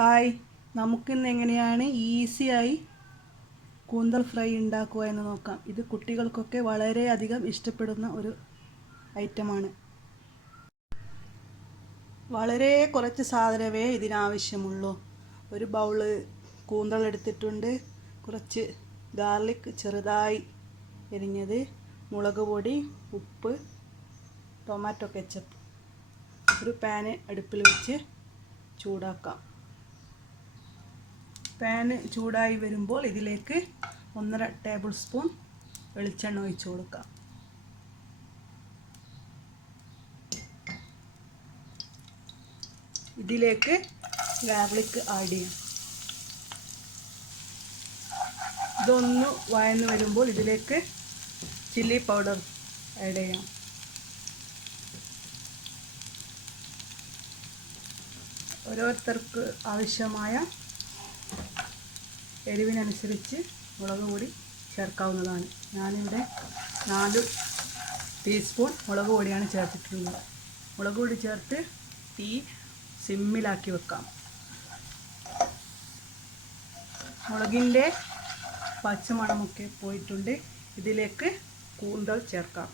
Hi, നമുക്കിന്ന് എങ്ങനെയാണ് ഈസിയായി കൂന്തൽ ഫ്രൈ ഉണ്ടാക്കുക എന്ന് നോക്കാം. ഇത് കുട്ടികൾക്കൊക്കെ വളരെയധികം ഇഷ്ടപ്പെടുന്ന ഒരു ഐറ്റമാണ്. വളരെ കുറച്ച് സാധനമേ ഇതിനാവശ്യമുള്ളൂ. ഒരു ബൗള് കൂന്തൽ എടുത്തിട്ടുണ്ട്, കുറച്ച് ഗാർലിക് ചെറുതായി എരിഞ്ഞത്, മുളക് പൊടി, ഉപ്പ്, ടൊമാറ്റോ കെച്ചപ്പ്. ഒരു പാന് അടുപ്പിൽ വെച്ച് ചൂടാക്കാം. പാന് ചൂടായി വരുമ്പോൾ ഇതിലേക്ക് 1.5 ടേബിൾ സ്പൂൺ വെളിച്ചെണ്ണ ഒഴിച്ചു കൊടുക്കാം. ഇതിലേക്ക് ഗാർലിക് ആഡ് ചെയ്യാം. ഇതൊന്ന് വഴന്ന് വരുമ്പോൾ ഇതിലേക്ക് ചില്ലി പൗഡർ ആഡ് ചെയ്യാം. ഓരോരുത്തർക്ക് ആവശ്യമായ എരിവിനനുസരിച്ച് മുളക് പൊടി ചേർക്കാവുന്നതാണ്. ഞാനിവിടെ 4 ടീസ്പൂൺ മുളക് പൊടിയാണ് ചേർത്തിട്ടുള്ളത്. മുളക് പൊടി ചേർത്ത് തീ സിമ്മിലാക്കി വെക്കാം. മുളകിൻ്റെ പച്ചമണമൊക്കെ പോയിട്ടുണ്ട്. ഇതിലേക്ക് കൂന്തൽ ചേർക്കാം.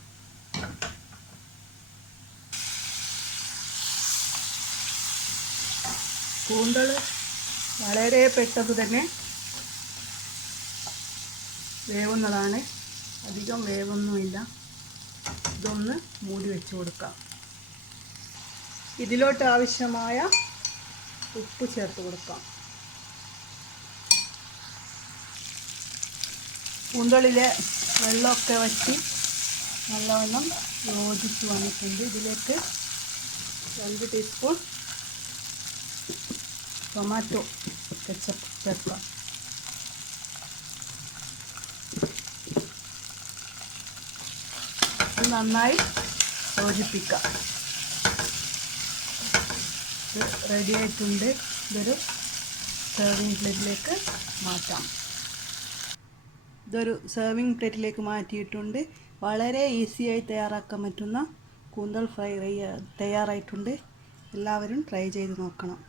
കൂന്തൽ വളരെ പെട്ടെന്ന് തന്നെ വേവുന്നതാണ്, അധികം വേവൊന്നുമില്ല. ഇതൊന്ന് മൂടി വെച്ച് കൊടുക്കാം. ഇതിലോട്ട് ആവശ്യമായ ഉപ്പ് ചേർത്ത് കൊടുക്കാം. കൂന്തളിലെ വെള്ളമൊക്കെ വറ്റി നല്ലവണ്ണം യോജിച്ച് വന്നിട്ടുണ്ട്. ഇതിലേക്ക് 2 ടീസ്പൂൺ ടൊമാറ്റോ കെച്ചപ്പ് ചേർക്കാം. ഇത് നന്നായി യോജിപ്പിക്കാം. ഇത് റെഡി ആയിട്ടുണ്ട്. ഇതൊരു സെർവിങ് പ്ലേറ്റിലേക്ക് മാറ്റാം. ഇതൊരു സെർവിങ് പ്ലേറ്റിലേക്ക് മാറ്റിയിട്ടുണ്ട്. വളരെ ഈസിയായി തയ്യാറാക്കാൻ പറ്റുന്ന കൂന്തൽ ഫ്രൈ തയ്യാറായിട്ടുണ്ട്. എല്ലാവരും ട്രൈ ചെയ്ത് നോക്കണം.